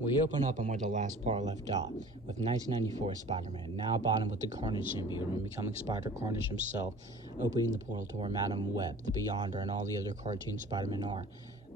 We open up on where the last part left off, with 1994 Spider-Man, now bonding with the Carnage symbiote and becoming Spider Carnage himself, opening the portal to where Madam Web, the Beyonder, and all the other cartoon Spider-Men are.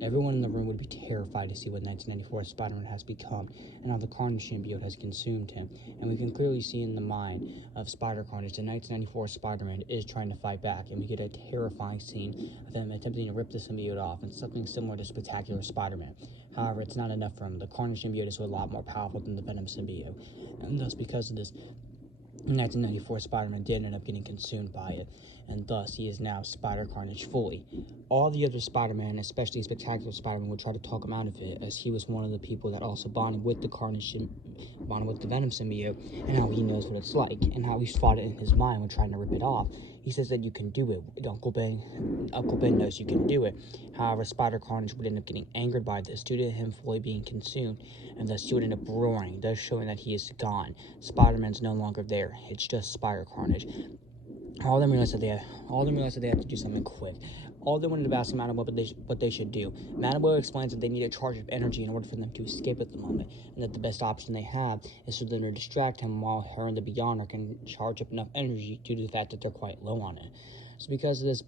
Everyone in the room would be terrified to see what 1994 Spider-Man has become, and how the Carnage symbiote has consumed him, and we can clearly see in the mind of Spider Carnage that 1994 Spider-Man is trying to fight back, and we get a terrifying scene of him attempting to rip the symbiote off, and something similar to Spectacular Spider-Man. However, it's not enough for him. The Carnage symbiote is a lot more powerful than the Venom symbiote, and thus, because of this, 1994 Spider-Man did end up getting consumed by it, and thus he is now Spider Carnage fully. All the other Spider-Man, especially Spectacular Spider-Man, would try to talk him out of it, as he was one of the people that also bonded with the bonded with the Venom symbiote, and how he knows what it's like, and how he's fought it in his mind when trying to rip it off. He says that you can do it. Uncle Ben knows you can do it. However, Spider Carnage would end up getting angered by this due to him fully being consumed, and thus he would end up roaring, thus showing that he is gone. Spider-Man's no longer there. It's just Spider Carnage. All of them realize that they have to do something quick. All they wanted to ask Madam Web what they should do. Madam Web explains that they need a charge of energy in order for them to escape at the moment, and that the best option they have is for them to distract him while her and the Beyonder can charge up enough energy due to the fact that they're quite low on it. So because of this,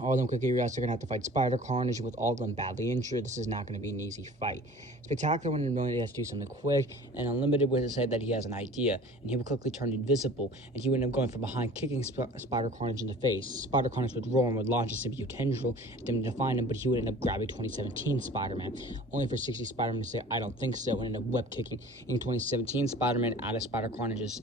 all of them quickly realize they're going to have to fight Spider Carnage. With all of them badly injured, this is not going to be an easy fight. Spectacular wanted to know he has to do something quick, and Unlimited would say that he has an idea, and he would quickly turn invisible, and he would end up going from behind, kicking Spider Carnage in the face. Spider Carnage would roar and would launch a symbiote tendril at them to find him, but he would end up grabbing 2017 Spider-Man, only for 60 Spider-Man to say, "I don't think so," and end up web kicking in 2017 Spider-Man out of Spider Carnage's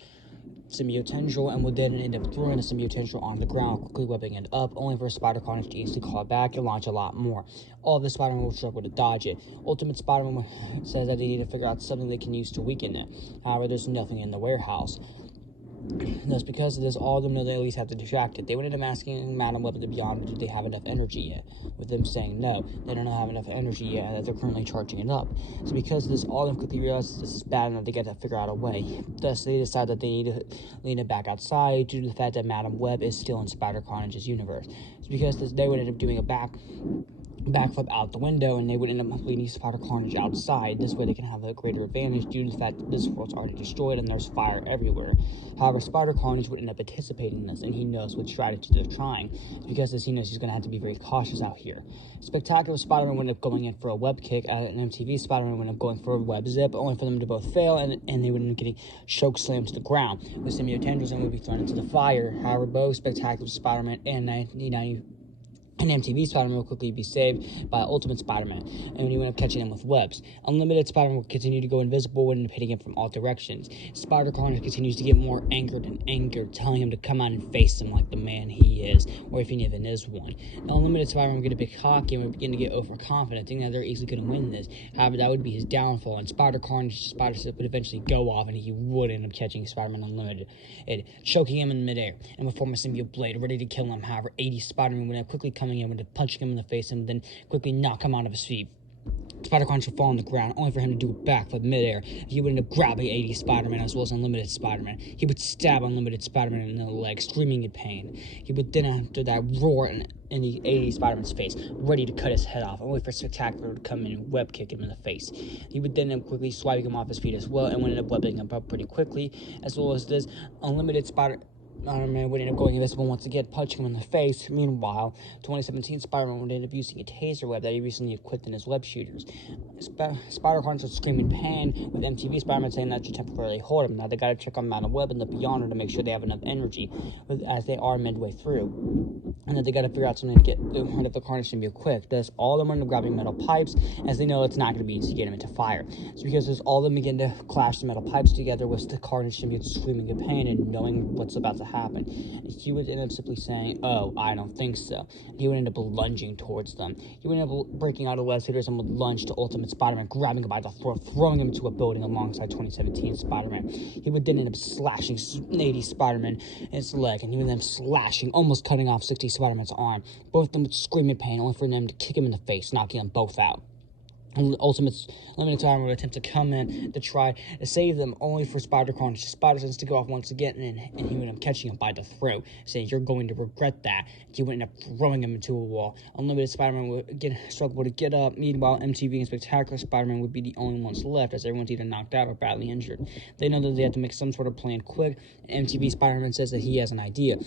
symbiote tendril, and would then end up throwing the symbiote tendril on the ground, quickly webbing it up, only for Spider Carnage to easily call it back and launch a lot more. All of the Spider-Man will struggle to dodge it. Ultimate Spider-Man says that they need to figure out something they can use to weaken it. However, there's nothing in the warehouse. Thus, because of this, all of them know they at least have to distract it. They would end up asking Madam Web and the Beyond, do they have enough energy yet? With them saying no, they don't have enough energy yet, and that they're currently charging it up. So because of this, all of them quickly realize this is bad and that they got to figure out a way. Thus, they decide that they need to lean it back outside due to the fact that Madam Web is still in Spider Carnage's universe. So because this, they would end up doing a backflip out the window, and they would end up leading Spider Carnage outside. This way they can have a greater advantage due to the fact that this world's already destroyed and there's fire everywhere. However, Spider Carnage would end up anticipating this, and he knows what strategy they're trying. Because this, he knows he's going to have to be very cautious out here. Spectacular Spider-Man would end up going in for a web kick, and MTV Spider-Man would end up going for a web zip, only for them to both fail, and they would end up getting choke slammed to the ground. The symbiote tendrils would be thrown into the fire. However, both Spectacular Spider-Man and 1990 and MTV Spider-Man will quickly be saved by Ultimate Spider-Man, and he would end up catching him with webs. Unlimited Spider-Man will continue to go invisible and end up hitting him from all directions. Spider Carnage continues to get more angered and angered, telling him to come out and face him like the man he is, or if he even is one. Now, Unlimited Spider-Man will get a bit cocky and will begin to get overconfident, thinking that they're easily going to win this. However, that would be his downfall, and Spider Carnage's Spider Slip would eventually go off, and he would end up catching Spider-Man Unlimited, choking him in midair, and would form a symbiote blade ready to kill him. However, 80 Spider-Man would end up quickly coming in, would punching him in the face, and then quickly knock him out of his feet. Spider Carnage would fall on the ground, only for him to do a backflip midair. He would end up grabbing 80 Spider-Man as well as Unlimited Spider-Man. He would stab Unlimited Spider-Man in the leg, screaming in pain. He would then, after that, roar in the 80 Spider-Man's face, ready to cut his head off, only for Spectacular to come in and web kick him in the face. He would then end up quickly swiping him off his feet as well, and would end up webbing him up pretty quickly, as well as this Unlimited Spider-Man would end up going invisible once again, punching him in the face. Meanwhile, 2017 Spider-Man would end up using a taser web that he recently equipped in his web shooters. Spider Carnage would scream in pain, with MTV Spider-Man saying that should temporarily hold him. Now they gotta check on Madam Web and the Beyonder to make sure they have enough energy, as they are midway through. And that they gotta figure out something to get rid of the Carnage symbiote quick. Thus, all of them are grabbing metal pipes, as they know it's not gonna be easy to get him into fire. So because there's all of them begin to clash the metal pipes together, with the Carnage symbiote screaming in pain and knowing what's about to happen. And he would end up simply saying, "Oh, I don't think so." And he would end up lunging towards them. He would end up breaking out of web hitters and would lunge to Ultimate Spider-Man, grabbing him by the throat, throwing him into a building alongside 2017 Spider-Man. He would then end up slashing 80 Spider-Man in his leg, and he would then slashing, almost cutting off 60 Spider-Man's arm. Both of them would scream in pain, only for them to kick him in the face, knocking them both out. Ultimate Limited Spider-Man would attempt to come in to try to save them, only for Spider Carnage. Spider sense to go off once again, and he would end up catching him by the throat, saying, "You're going to regret that." He would end up throwing him into a wall. Unlimited Spider-Man would again struggle to get up. Meanwhile, MTV and Spectacular Spider-Man would be the only ones left, as everyone's either knocked out or badly injured. They know that they have to make some sort of plan quick, and MTV Spider-Man says that he has an idea,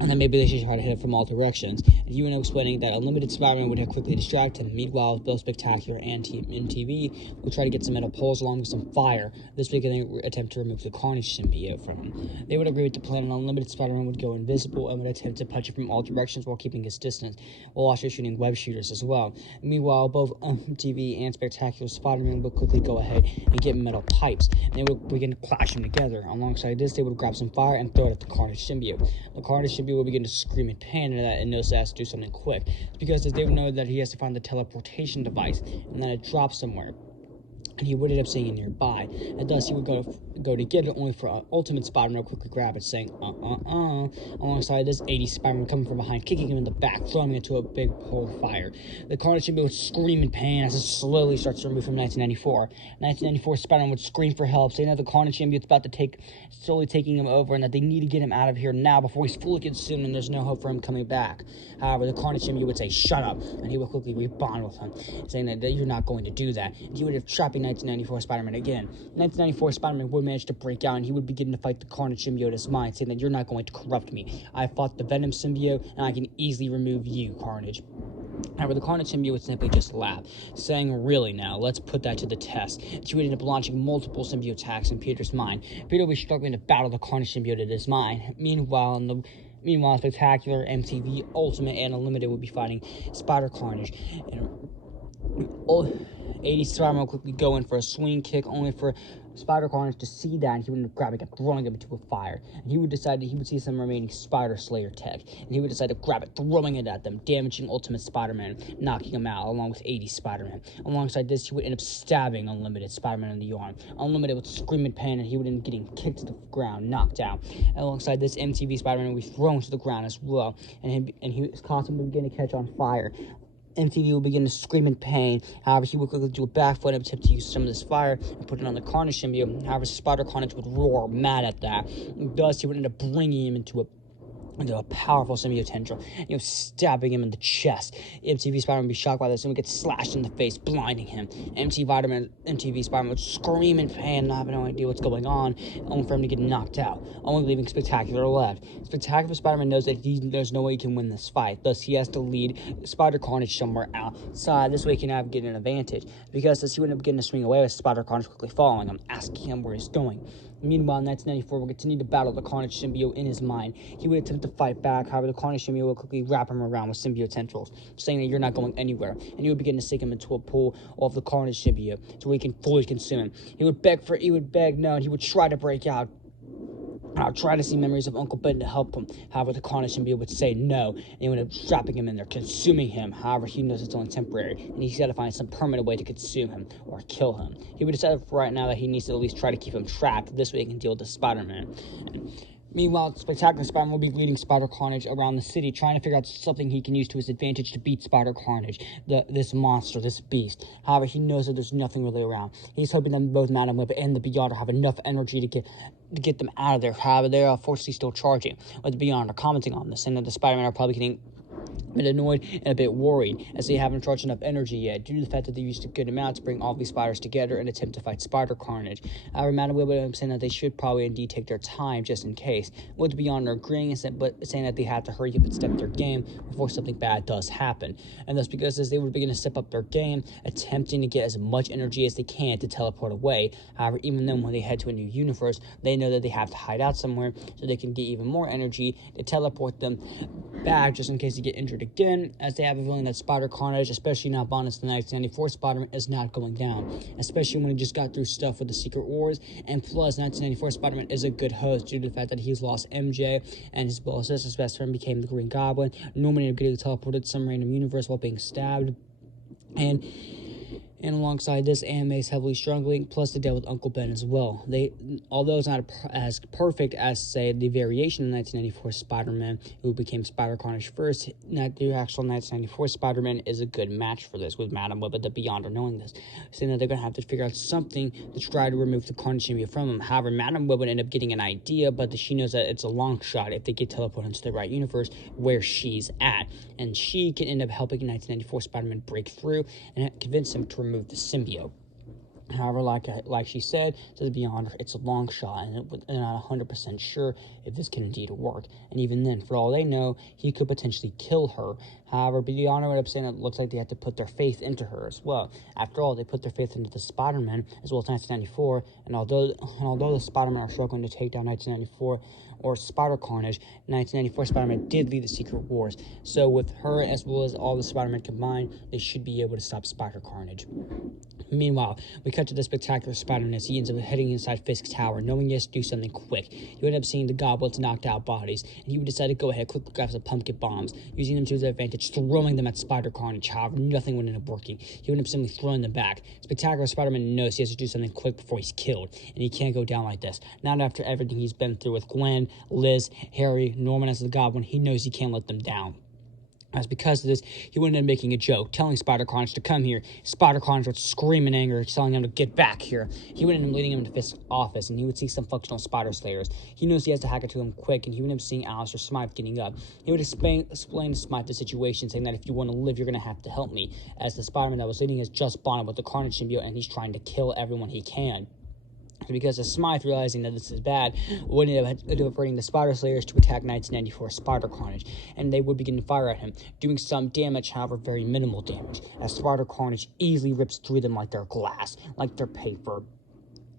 and then maybe they should try to hit it from all directions. And you end up explaining that Unlimited Spider-Man would quickly distract him. Meanwhile, both Spectacular and MTV will try to get some metal poles along with some fire. This way, they attempt to remove the Carnage symbiote from him. They would agree with the plan, and Unlimited Spider-Man would go invisible and would attempt to punch it from all directions while keeping his distance, while also shooting web shooters as well. Meanwhile, both MTV and Spectacular Spider-Man would quickly go ahead and get metal pipes, and they would begin to clash them together. Alongside this, they would grab some fire and throw it at the Carnage symbiote. The Carnage symbiote will begin to scream in pain, and knows that it has to do something quick. It's because they would know that he has to find the teleportation device, and then it drops somewhere, and he would end up seeing it nearby, and thus he would go to get it, only for Ultimate Spider-Man to quickly grab it, saying, Alongside this, 80 Spider-Man coming from behind, kicking him in the back, throwing him into a big pole of fire. The Carnage symbiote would scream in pain as it slowly starts to remove from 1994. 1994 Spider-Man would scream for help, saying that the Carnage symbiote's about to slowly taking him over, and that they need to get him out of here now before he's fully consumed and there's no hope for him coming back. However, the Carnage symbiote would say, "Shut up," and he would quickly rebond with him, saying that you're not going to do that. And he would have trapping 1994 Spider-Man again. 1994 Spider-Man would manage to break out, and he would begin to fight the Carnage symbiote as mine, saying that you're not going to corrupt me. I fought the Venom symbiote, and I can easily remove you, Carnage. However, the Carnage symbiote would simply just laugh, saying, "Really now, let's put that to the test." She would end up launching multiple symbiote attacks in Peter's mind. Peter would be struggling to battle the Carnage symbiote in his mind. Meanwhile, Spectacular, MTV, Ultimate, and Unlimited would be fighting Spider Carnage. And 80 Spider-Man would quickly go in for a swing kick, only for Spider Carnage to see that, and he would end up grabbing it, throwing him into a fire. And he would decide that he would see some remaining Spider Slayer tech, and he would decide to grab it, throwing it at them, damaging Ultimate Spider-Man, knocking him out, along with 80 Spider-Man. Alongside this, he would end up stabbing Unlimited Spider-Man in the arm. Unlimited would scream in pain, and he would end up getting kicked to the ground, knocked out. And alongside this, MTV Spider-Man would be thrown to the ground as well, and his costume would begin to catch on fire. MTV would begin to scream in pain. However, he would quickly do a backflip and attempt to use some of this fire and put it on the Carnage symbiote. However, Spider Carnage would roar, mad at that. Thus, he would end up bringing him into a powerful symbiote tendril, stabbing him in the chest. MTV Spider-Man would be shocked by this and would get slashed in the face, blinding him. MTV Spider-Man would scream in pain, not having no idea what's going on, only for him to get knocked out, only leaving Spectacular left. Spectacular Spider-Man knows that there's no way he can win this fight, thus he has to lead Spider Carnage somewhere outside. This way he can get an advantage, because as he would end up getting to swing away with Spider Carnage quickly following him, asking him where he's going. Meanwhile, in 1994 will continue to battle the Carnage symbiote in his mind. He would attempt to fight back. However, the Carnage symbiote would quickly wrap him around with symbiote tendrils, saying that you're not going anywhere. And he would begin to sink him into a pool of the Carnage symbiote, so he can fully consume him. He would beg no, and he would try to break out. I'll try to see memories of Uncle Ben to help him. However, the Carnage symbiote would say no, and he would end up trapping him in there, consuming him. However, he knows it's only temporary, and he's got to find some permanent way to consume him or kill him. He would decide for right now that he needs to at least try to keep him trapped. This way he can deal with the Spider-Man. Meanwhile, Spectacular Spider-Man will be leading Spider Carnage around the city, trying to figure out something he can use to his advantage to beat Spider Carnage, this monster, this beast. However, he knows that there's nothing really around. He's hoping that both Madam Web and the Beyonder have enough energy to get them out of there. However, they are unfortunately still charging, with the Beyonder commenting on this, and that the Spider-Man are probably getting a bit annoyed and a bit worried, as they haven't charged enough energy yet, due to the fact that they used a good amount to bring all these spiders together and attempt to fight Spider Carnage. However, Madam Web is saying that they should probably indeed take their time just in case, with Beyond agreeing, but saying that they have to hurry up and step their game before something bad does happen. And thus, because as they would begin to step up their game, attempting to get as much energy as they can to teleport away. However, even then when they head to a new universe, they know that they have to hide out somewhere so they can get even more energy to teleport them back, just in case they get injured again, as they have a feeling that Spider Carnage, especially now bonus the 1994 Spider-Man, is not going down, especially when he just got through stuff with the Secret Wars, and plus 1994 Spider-Man is a good host due to the fact that he's lost MJ, and his best friend became the Green Goblin. Normally getting teleported to some random universe while being stabbed, and And alongside this, anime is heavily struggling, plus they deal with Uncle Ben as well. Although it's not as perfect as, say, the variation of 1994 Spider-Man, who became Spider Carnage first, the actual 1994 Spider-Man is a good match for this, with Madam Web at the Beyonder knowing this, saying that they're going to have to figure out something to try to remove the Carnage symbiote from him. However, Madam Web would end up getting an idea, but she knows that it's a long shot if they get teleported into the right universe where she's at, and she can end up helping 1994 Spider-Man break through and convince him to remove the symbiote. However, like she said to the Beyonder, it's a long shot, and they're not 100% sure if this can indeed work. And even then, for all they know, he could potentially kill her. However, Beyonder ended up saying it looks like they had to put their faith into her as well. After all, they put their faith into the Spider-Man as well as 1994, and although the Spider-Man are struggling to take down 1994 or Spider Carnage, 1994 Spider-Man did lead the Secret Wars. So with her as well as all the Spider-Man combined, they should be able to stop Spider Carnage. Meanwhile, we cut to the spectacular Spider-Man as he ends up heading inside Fisk's tower, knowing he has to do something quick. He would end up seeing the goblins knocked out bodies, and he would decide to go ahead, quickly grab some pumpkin bombs, using them to his advantage, throwing them at Spider Carnage. However, nothing would end up working. He would end up simply throwing them back. Spectacular Spider-Man knows he has to do something quick before he's killed, and he can't go down like this. Not after everything he's been through with Gwen, Liz, Harry, Norman as the Goblin. He knows he can't let them down. As because of this, he would end up making a joke, telling Spider Carnage to come here. Spider Carnage would scream in anger, telling him to get back here. He would end up leading him into Fisk's office, and he would see some functional Spider Slayers. He knows he has to hack it to him quick, and he would end up seeing Alistair Smythe getting up. He would explain to Smythe the situation, saying that if you want to live, you're going to have to help me, as the Spider-Man that was leading has just bonded with the Carnage symbiote, and he's trying to kill everyone he can. Because of Smythe realizing that this is bad, would end up bringing the Spider Slayers to attack 1994 Spider Carnage, and they would begin to fire at him, doing some damage, however very minimal damage, as Spider Carnage easily rips through them like they're glass, like they're paper.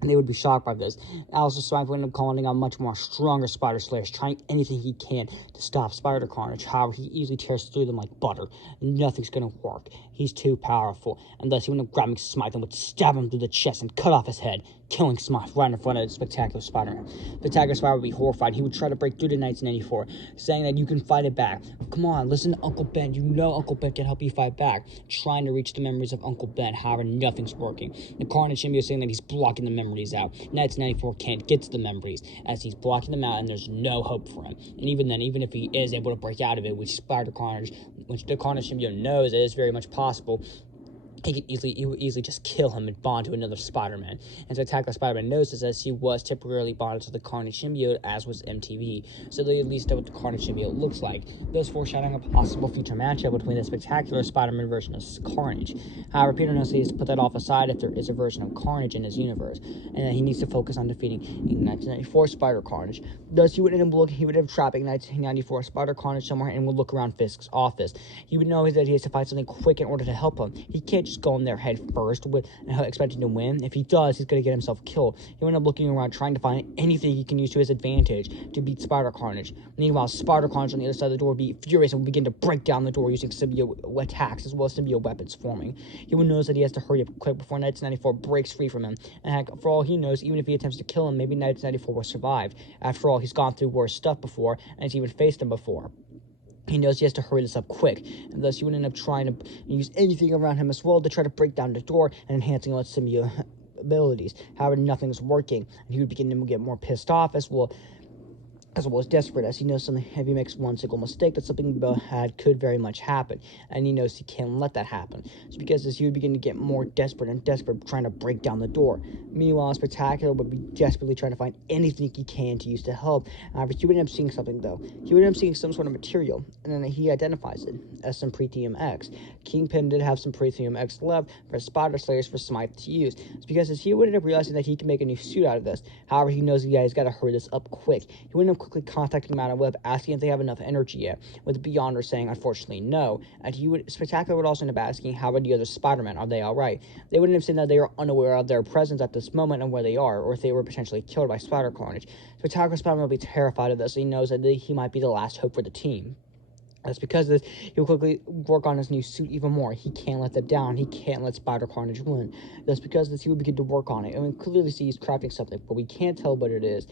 And they would be shocked by this. Alistair Smythe would end up calling out much more stronger Spider Slayers, trying anything he can to stop Spider Carnage. However, he easily tears through them like butter. Nothing's going to work. He's too powerful. And thus, he would end up grabbing Smythe and would stab him through the chest and cut off his head, killing Smythe right in front of the Spectacular Spider-Man. Spectacular Spider would be horrified. He would try to break through to 1994, saying that you can fight it back. Come on, listen to Uncle Ben. You know Uncle Ben can help you fight back. Trying to reach the memories of Uncle Ben. However, nothing's working. The Carnage symbiote saying that he's blocking the memories out. 1994 can't get to the memories, as he's blocking them out, and there's no hope for him. And even then, even if he is able to break out of it, which the Carnage symbiote knows it is very much possible, he would easily just kill him and bond to another Spider-Man. And Spectacular Spider-Man knows this, as he was temporarily bonded to the Carnage symbiote, as was MTV. So they at least know what the Carnage symbiote looks like, thus foreshadowing a possible future matchup between the Spectacular Spider-Man version of Carnage. However, Peter knows he has to put that off aside if there is a version of Carnage in his universe, and that he needs to focus on defeating 1994 Spider Carnage. Thus, he would end up trapping 1994 Spider Carnage somewhere and would look around Fisk's office. He would know that he has to find something quick in order to help him. He can't just go in there head first and expecting to win. If he does, he's going to get himself killed. He'll end up looking around trying to find anything he can use to his advantage to beat Spider Carnage. Meanwhile, Spider Carnage on the other side of the door would be furious and would begin to break down the door using symbiote attacks as well as symbiote weapons forming. He would know that he has to hurry up quick before 1994 breaks free from him. And heck, for all he knows, even if he attempts to kill him, maybe 1994 will survive. After all, he's gone through worse stuff before, and he's even faced him before. He knows he has to hurry this up quick, and thus he would end up trying to use anything around him as well to try to break down the door and enhancing all its symbiote abilities. However, nothing's working, and he would begin to get more pissed off as well as desperate, as he knows something if he makes one single mistake, that something bad could very much happen, and he knows he can't let that happen. So because he would begin to get more desperate and desperate, trying to break down the door. Meanwhile, Spectacular would be desperately trying to find anything he can to use to help. However, he would end up seeing something, though. He would end up seeing some sort of material, and then he identifies it as some Pretium X. Kingpin did have some Pretium X left for Spider Slayers for Smythe to use. It's because he would end up realizing that he can make a new suit out of this. However, he knows he's got to hurry this up quick. He would end up quickly contacting Madam Web, asking if they have enough energy yet, with Beyonder saying unfortunately no, and Spectacular would also end up asking how about the other Spider-Man, are they alright? They would end up saying that they are unaware of their presence at this moment and where they are, or if they were potentially killed by Spider Carnage. Spectacular Spider-Man will be terrified of this, so he knows that he might be the last hope for the team. That's because of this, he'll quickly work on his new suit even more. He can't let them down. He can't let Spider Carnage win. That's because of this, he will begin to work on it. And we clearly see he's crafting something, but we can't tell what it is.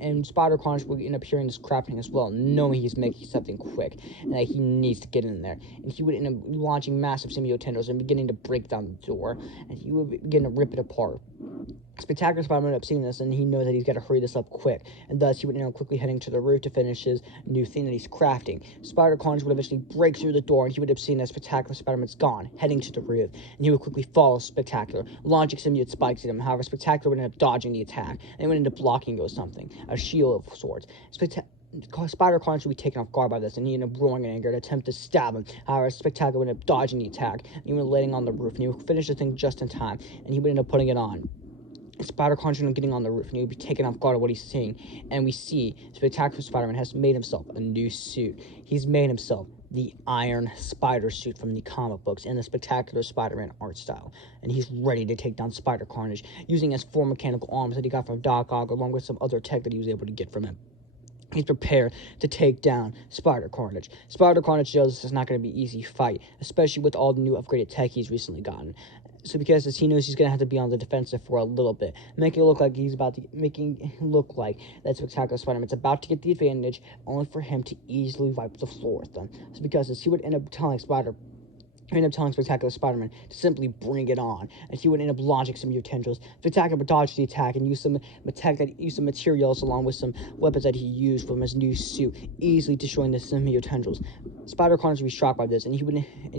and Spider Carnage would end up hearing this crafting as well, knowing he's making something quick and that he needs to get in there. And he would end up launching massive symbiote tendrils and beginning to break down the door, and he would begin to rip it apart. Spectacular Spider-Man would end up seeing this, and he knows that he's got to hurry this up quick, and thus he would end up quickly heading to the roof to finish his new thing that he's crafting. Spider Carnage would eventually break through the door, and he would end up seeing that Spectacular Spider-Man's gone, heading to the roof, and he would quickly follow Spectacular, launching symbiote spikes at him. However, Spectacular would end up dodging the attack, and he would end up blocking it with something, a shield of sorts. Spider Carnage would be taken off guard by this, and he ended up roaring in anger to attempt to stab him. However, Spectacular would end up dodging the attack, and he would end up landing on the roof, and he would finish the thing just in time, and he would end up putting it on. Spider Carnage would getting on the roof, and he would be taken off guard at what he's seeing, and we see Spectacular Spider-Man has made himself a new suit. He's made himself the Iron Spider suit from the comic books in the Spectacular Spider-Man art style, and he's ready to take down Spider Carnage using his 4 mechanical arms that he got from Doc Ock, along with some other tech that he was able to get from him. He's prepared to take down Spider Carnage. Spider Carnage knows this is not going to be an easy fight, especially with all the new upgraded tech he's recently gotten. So because he knows he's going to have to be on the defensive for a little bit, making it look like that Spectacular Spider-Man's about to get the advantage, only for him to easily wipe the floor with them. So because he would end up telling Spectacular Spider-Man to simply bring it on, and he would end up launching some new tendrils. Spectacular would dodge the attack and use some materials along with some weapons that he used from his new suit, easily destroying the symbiote tendrils. Spider Carnage would be shocked by this, and he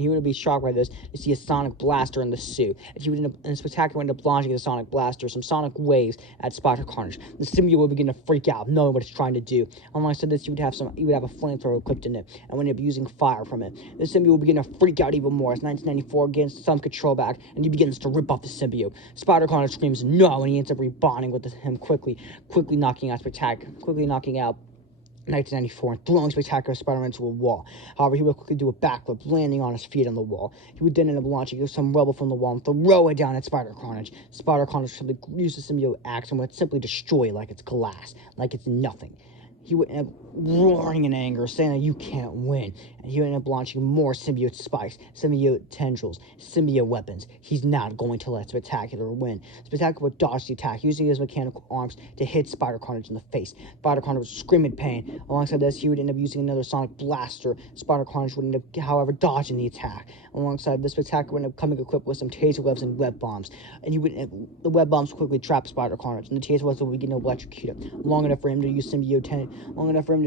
would be shocked by this to see a sonic blaster in the suit, and Spectacular would end up launching the sonic blaster, some sonic waves at Spider Carnage. The symbiote would begin to freak out, knowing what it's trying to do. Alongside this, he would have a flamethrower equipped in it, and would end up using fire from it. The symbiote would begin to freak out even more as 1994 gains some control back, and he begins to rip off the symbiote. Spider Carnage screams no, and he ends up rebonding with him quickly knocking out 1994 and throwing Spectacular Spider-Man into a wall. However, he would quickly do a backflip, landing on his feet on the wall. He would then end up launching some rubble from the wall and throw it down at Spider Carnage. Spider Carnage simply used the symbiote axe and would simply destroy it like it's glass, like it's nothing. He would end up roaring in anger, saying that you can't win. And he would end up launching more symbiote spikes, symbiote tendrils, symbiote weapons. He's not going to let Spectacular win. Spectacular would dodge the attack, using his mechanical arms to hit Spider Carnage in the face. Spider Carnage would scream in pain. Alongside this, he would end up using another sonic blaster. Spider Carnage would end up, however, dodging the attack. Alongside this, Spectacular would end up coming equipped with some taser webs and web bombs. And the web bombs quickly trap Spider Carnage, and the taser webs would begin to electrocute him, long enough for him to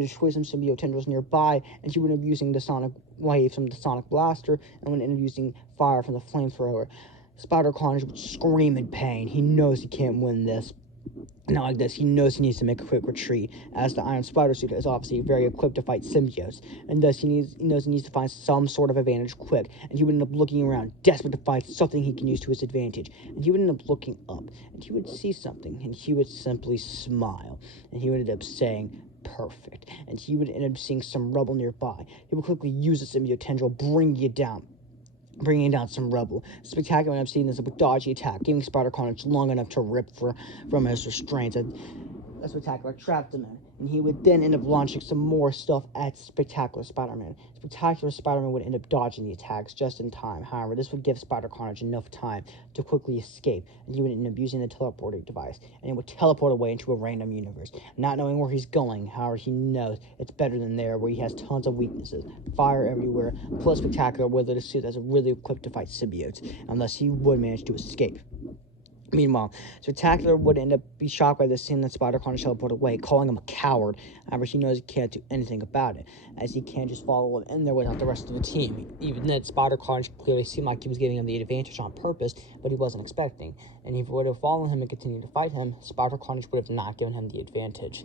destroy some symbiote tendrils nearby, and he would end up using the sonic waves from the sonic blaster, and would end up using fire from the flamethrower. Spider Carnage would scream in pain. He knows he can't win this. Not like this, he knows he needs to make a quick retreat, as the Iron Spider suit is obviously very equipped to fight symbiotes, and thus he knows he needs to find some sort of advantage quick, and he would end up looking around, desperate to find something he can use to his advantage, and he would end up looking up, and he would see something, and he would simply smile, and he would end up saying, perfect, and he would end up seeing some rubble nearby. He would quickly use the symbiote tendril, bringing down some rubble. Spectacular ended up seeing this with dodgy attack, giving Spider Carnage long enough to rip from his restraints. And Spectacular trapped him in, and he would then end up launching some more stuff at Spectacular Spider-Man. Spectacular Spider-Man would end up dodging the attacks just in time. However, this would give Spider Carnage enough time to quickly escape, and he would end up using the teleporting device, and it would teleport away into a random universe. Not knowing where he's going, however, he knows it's better than there, where he has tons of weaknesses, fire everywhere, plus Spectacular with a suit that's really equipped to fight symbiotes, unless he would manage to escape. Meanwhile, Spectacular would end up be shocked by the scene that Spider Carnage teleported away, calling him a coward. However, he knows he can't do anything about it, as he can't just follow him in there without the rest of the team. Even then, Spider Carnage clearly seemed like he was giving him the advantage on purpose, but he wasn't expecting. And if he would have followed him and continued to fight him, Spider Carnage would have not given him the advantage.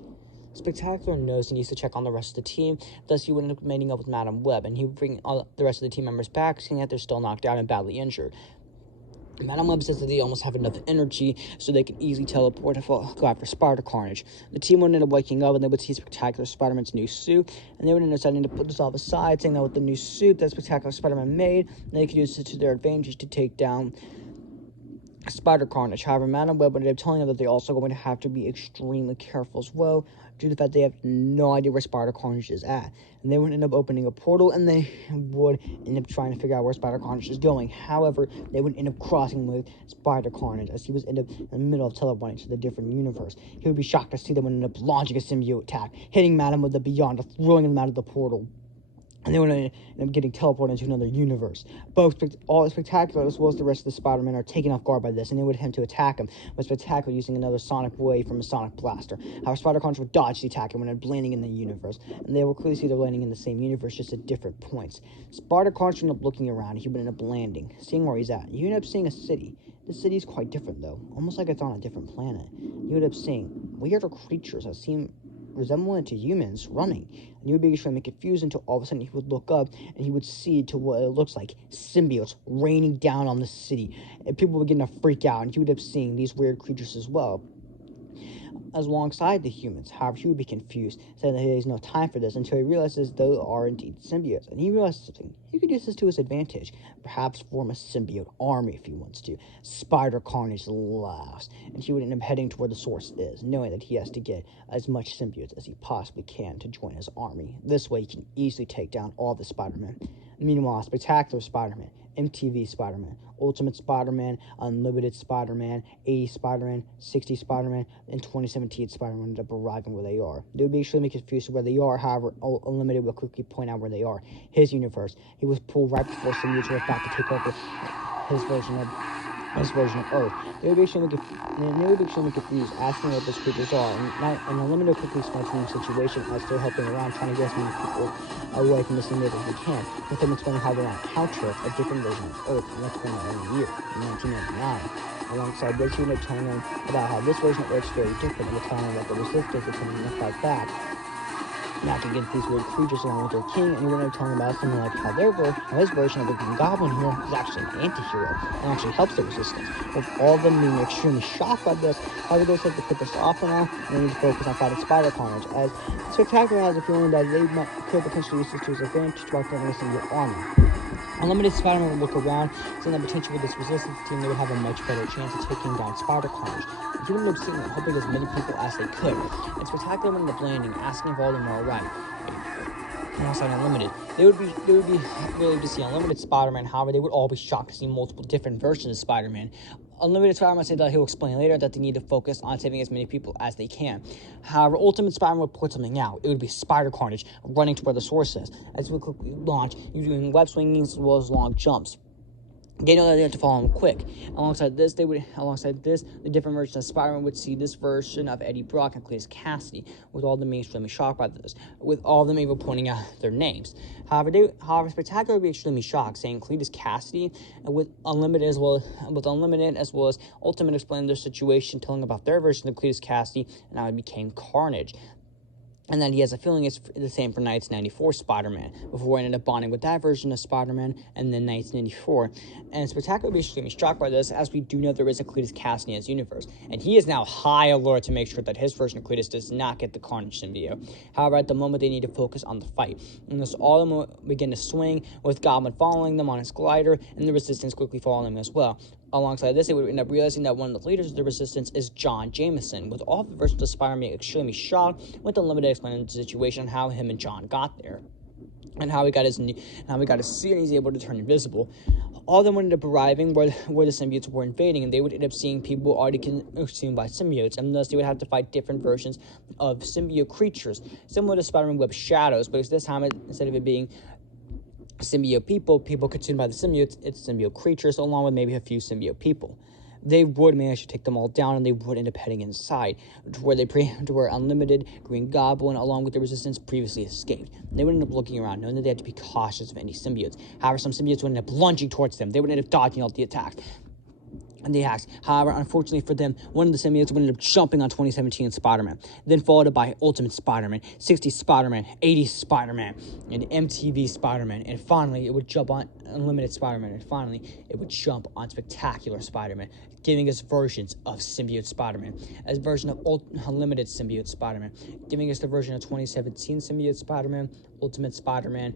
Spectacular knows he needs to check on the rest of the team, thus he would end up meeting up with Madam Web, and he would bring all the rest of the team members back, seeing that they're still knocked out and badly injured. Madam Web says that they almost have enough energy so they can easily teleport to go after Spider Carnage. The team would end up waking up, and they would see Spectacular Spider-Man's new suit, and they would end up deciding to put this off aside, saying that with the new suit that Spectacular Spider-Man made, they could use it to their advantage to take down Spider Carnage. However, Madam Web ended up telling them that they're also going to have to be extremely careful as well, due to the fact they have no idea where Spider Carnage is at. And they would end up opening a portal, and they would end up trying to figure out where Spider Carnage is going. However, they would end up crossing with Spider Carnage, as he was end up in the middle of teleporting to the different universe. He would be shocked to see them end up launching a symbiote attack, hitting Madam Web the Beyond, throwing them out of the portal. And they would end up getting teleported into another universe. Both all Spectacular as well as the rest of the Spider-Men are taken off guard by this, and they would attempt to attack him, with Spectacular using another sonic wave from a sonic blaster. However, Spider-Carnage would dodge the attack and would end up landing in the universe, and they will clearly see they're landing in the same universe, just at different points. Spider-Carnage would end up looking around, and he would end up landing, seeing where he's at. You end up seeing a city. This city is quite different, though, almost like it's on a different planet. You end up seeing weirder creatures that seem resembling to humans running, and he would be extremely confused until all of a sudden he would look up and he would see to what it looks like symbiotes raining down on the city, and people would begin to freak out, and he would end up seeing these weird creatures as well as alongside the humans. However, he would be confused, saying that he has no time for this until he realizes they are indeed symbiotes, and he realizes something. He could use this to his advantage, perhaps form a symbiote army if he wants to. Spider Carnage laughs, and he would end up heading to where the source is, knowing that he has to get as much symbiotes as he possibly can to join his army. This way he can easily take down all the Spider-Men. Meanwhile, Spectacular Spider-Man, MTV Spider-Man, Ultimate Spider-Man, Unlimited Spider-Man, 80 Spider-Man, 60 Spider-Man, and 2017 Spider-Man end up arriving where they are. They would be extremely confused where they are. However, Unlimited will quickly point out where they are. His universe. He was pulled right before Symbiote was about to take over his version of Earth. They would be extremely confused, asking what those creatures are, and Unlimited quickly explains the situation as they're helping around, trying to get as many people away from the symbiote as they can, with them explaining how they're on counter a different version of Earth, and that's been a year, in 1999. Alongside this, you end up telling them about how this version of Earth is very different, and they're telling them that the Resistance is coming to fight back, not against these weird creatures along with their king, and we're going to tell them about something like how his version of the Green Goblin here is actually an anti-hero and actually helps the Resistance. With all of them being extremely shocked by this, however, they said to put this off for now, and they need to focus on fighting Spider Carnage, as Spectacular has a feeling that they could potentially use this to his advantage by forming a symbiote army. Unlimited Spider-Man would look around, seeing the potential with this Resistance team, they would have a much better chance of taking down Spider Carnage. He would end up seeing and helping as many people as they could. And Spectacular would end up landing, asking if all of them were alright. Alongside Unlimited, they would be really to see Unlimited Spider-Man. However, they would all be shocked to see multiple different versions of Spider-Man. Unlimited Spider-Man said that he'll explain later that they need to focus on saving as many people as they can. However, Ultimate Spider-Man would put something out. It would be Spider Carnage running to where the source is, as he would quickly launch, using web swinging as well as long jumps. They know that they have to follow him quick. Alongside this, the different versions of Spider-Man would see this version of Eddie Brock and Cletus Cassidy, with all of them being extremely shocked by this, with all of them even pointing out their names. However, Spectacular would be extremely shocked, saying Cletus Cassidy, and with Unlimited as well as Ultimate explaining their situation, telling about their version of Cletus Cassidy, and how it became Carnage. And then he has a feeling it's the same for 1994 Spider-Man, before he ended up bonding with that version of Spider-Man, and then 1994. And Spectacular will be extremely shocked by this, as we do know there is a Cletus Cassidy in his universe. And he is now high alert to make sure that his version of Cletus does not get the Carnage symbiote. However, at the moment, they need to focus on the fight. And thus, all of them begin to swing, with Goblin following them on his glider, and the Resistance quickly following them as well. Alongside this, they would end up realizing that one of the leaders of the Resistance is John Jameson, with all the versions of Spider-Man extremely shocked, with Unlimited explaining the situation, how him and John got there, and how he got his suit and he's able to turn invisible. All of them would end up arriving where the symbiotes were invading, and they would end up seeing people already consumed by symbiotes, and thus they would have to fight different versions of symbiote creatures, similar to Spider-Man Web Shadows, but this time, instead of it being symbiote people consumed by the symbiotes, it's symbiote creatures, along with maybe a few symbiote people. They would manage to take them all down, and they would end up heading inside, to where Unlimited, Green Goblin, along with the Resistance, previously escaped. They would end up looking around, knowing that they had to be cautious of any symbiotes. However, some symbiotes would end up lunging towards them. They would end up dodging all the attacks. However, unfortunately for them, one of the symbiotes would end up jumping on 2017 Spider-Man, then followed by Ultimate Spider-Man, 60 Spider-Man, 80 Spider-Man, and MTV Spider-Man, and finally it would jump on Unlimited Spider-Man, and finally it would jump on Spectacular Spider-Man, giving us versions of Symbiote Spider-Man, as version of Unlimited Symbiote Spider-Man, giving us the version of 2017 Symbiote Spider-Man, Ultimate Spider-Man,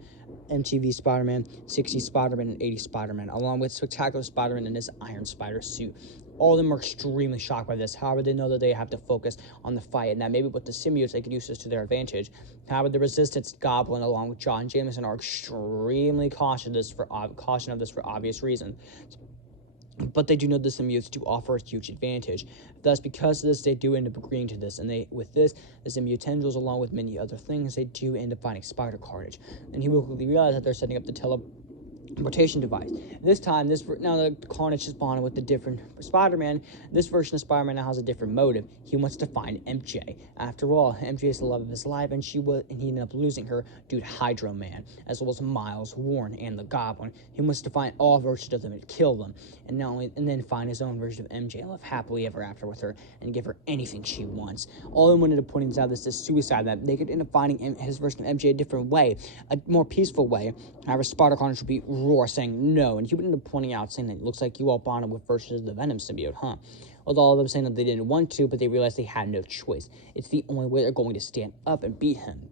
MTV Spider-Man, 60 Spider-Man, and 80 Spider-Man, along with Spectacular Spider-Man in his Iron Spider suit. All of them are extremely shocked by this. However, they know that they have to focus on the fight, and that maybe with the symbiotes they could use this to their advantage. However, the Resistance, Goblin, along with John Jameson, are extremely cautious of this for obvious reasons. But they do know the symbiotes do offer a huge advantage. Thus, because of this, they do end up agreeing to this. And the symbiote tendrils, along with many other things, they do end up finding Spider Carnage. And he will quickly realize that they're setting up the teleportation device. This time, now that Carnage is bonded with the different Spider-Man, this version of Spider-Man now has a different motive. He wants to find MJ. After all, MJ is the love of his life, and he ended up losing her due to Hydro Man, as well as Miles, Warren, and the Goblin. He wants to find all versions of them and kill them, and then find his own version of MJ and live happily ever after with her and give her anything she wants. All of them ended up pointing out this is suicide, that they could end up finding his version of MJ a different way, a more peaceful way. However, Spider Carnage would be roar saying no, and he would end up pointing out, saying that it looks like you all bonded with versions of the Venom symbiote, huh? With all of them saying that they didn't want to, but they realized they had no choice. It's the only way they're going to stand up and beat him.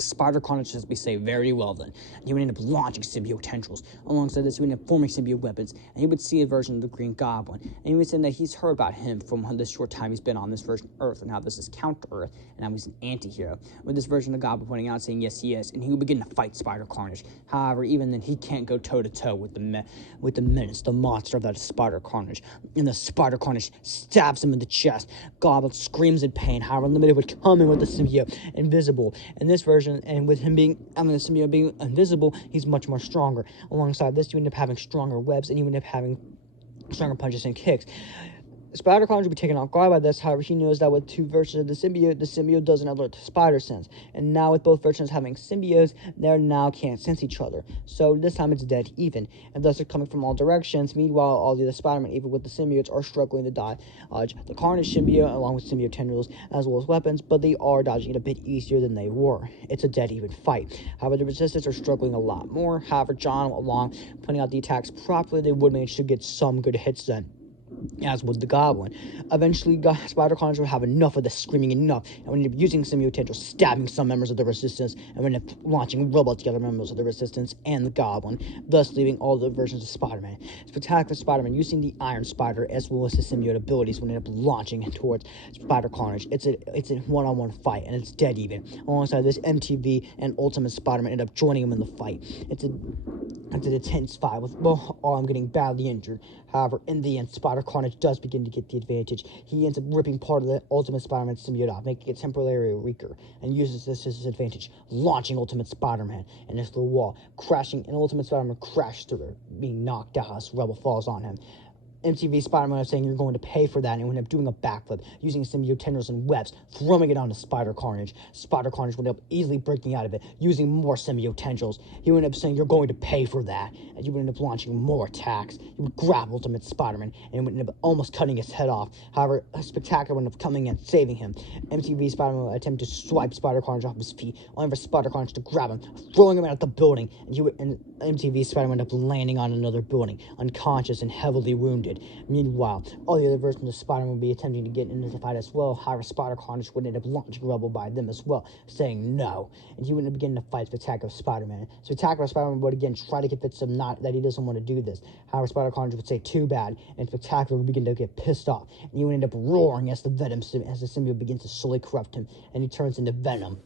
Spider Carnage, as we say, very well then. And he would end up launching symbiote tendrils. Alongside this, he would end up forming symbiote weapons, and he would see a version of the Green Goblin. And he would say that he's heard about him from the short time he's been on this version of Earth, and how this is counter-Earth, and how he's an anti-hero. With this version of the Goblin pointing out, saying yes, he is, and he would begin to fight Spider Carnage. However, even then, he can't go toe-to-toe with the menace, the monster that is Spider Carnage. And the Spider Carnage stabs him in the chest. Goblin screams in pain. However, Limited would come in with the symbiote invisible. In this version, and with him the symbiote being invisible, he's much more stronger. Alongside this, you end up having stronger webs, and you end up having stronger punches and kicks. Spider Carnage will be taken off guard by this. However, he knows that with two versions of the symbiote doesn't alert to spider sense. And now with both versions having symbiotes, they now can't sense each other. So this time it's dead even. And thus they're coming from all directions. Meanwhile, all the other Spider-Man, even with the symbiotes, are struggling to dodge the Carnage symbiote along with symbiote tendrils as well as weapons, but they are dodging it a bit easier than they were. It's a dead even fight. However, the Resistance are struggling a lot more. However, John, along putting out the attacks properly, they would manage to get some good hits then, as would the Goblin. Eventually, Spider Carnage would have enough of this screaming enough, and would end up using symbiote tendrils, stabbing some members of the Resistance, and would end up launching robots to other members of the Resistance and the Goblin, thus leaving all the versions of Spider-Man. Spectacular Spider-Man, using the Iron Spider as well as his symbiote abilities, would end up launching towards Spider Carnage. It's a one-on-one fight, and it's dead even. Alongside this, MTV and Ultimate Spider-Man end up joining him in the fight. It's an intense fight with both arm getting badly injured. However, in the end, Spider Carnage does begin to get the advantage. He ends up ripping part of the Ultimate Spider-Man symbiote off, making it temporarily weaker, and uses this as his advantage, launching Ultimate Spider-Man into the wall, crashing, and Ultimate Spider-Man crashes through it, being knocked out as Rebel falls on him. MTV Spider-Man was saying you're going to pay for that, and he ended up doing a backflip, using symbiote tendrils and webs, throwing it onto Spider Carnage. Spider Carnage would end up easily breaking out of it, using more symbiote tendrils. He would end up saying you're going to pay for that, and he would end up launching more attacks. He would grab Ultimate Spider-Man, and would end up almost cutting his head off. However, Spectacular would end up coming in, saving him. MTV Spider-Man would attempt to swipe Spider Carnage off his feet, only for Spider Carnage to grab him, throwing him out of the building, and MTV Spider-Man would end up landing on another building, unconscious and heavily wounded. Meanwhile, all the other versions of Spider-Man would be attempting to get into the fight as well. However, Spider Carnage would end up launching Rebel by them as well, saying no, and he would end up beginning to fight Spectacular Spider-Man. Spectacular Spider-Man would again try to convince him not that he doesn't want to do this. However, Spider Carnage would say too bad, and Spectacular would begin to get pissed off, and he would end up roaring as the symbiote begins to slowly corrupt him, and he turns into Venom.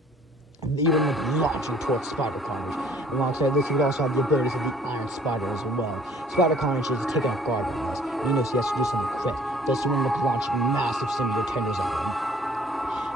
He would end up launching towards Spider Carnage. Alongside this, he would also have the abilities of the Iron Spider as well. Spider Carnage is taken off guard by this, and he knows he has to do something quick. Thus, he would end up launching massive symbiote tendrils at him.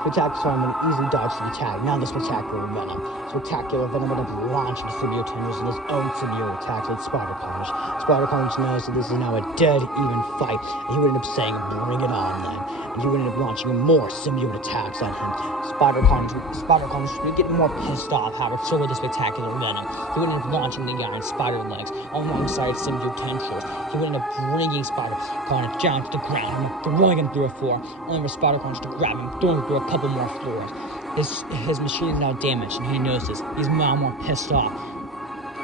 Spectacular Spider-Man easily dodged the attack. Now the Spectacular Venom. Spectacular Venom would have launched the symbiote tendrils and his own symbiote attacks with Spider Carnage. Spider Carnage knows that this is now a dead even fight, and he would end up saying, bring it on then. And he would end up launching more symbiote attacks on him. Spider Carnage would get more pissed off, however, so would the Spectacular Venom. He would end up launching the Iron Spider legs alongside symbiote tendrils. He would end up bringing Spider Carnage down to the ground and throwing him through a floor, only for Spider Carnage to grab him, throwing him through a couple more floors. His machine is now damaged, and he knows this. He's now more pissed off.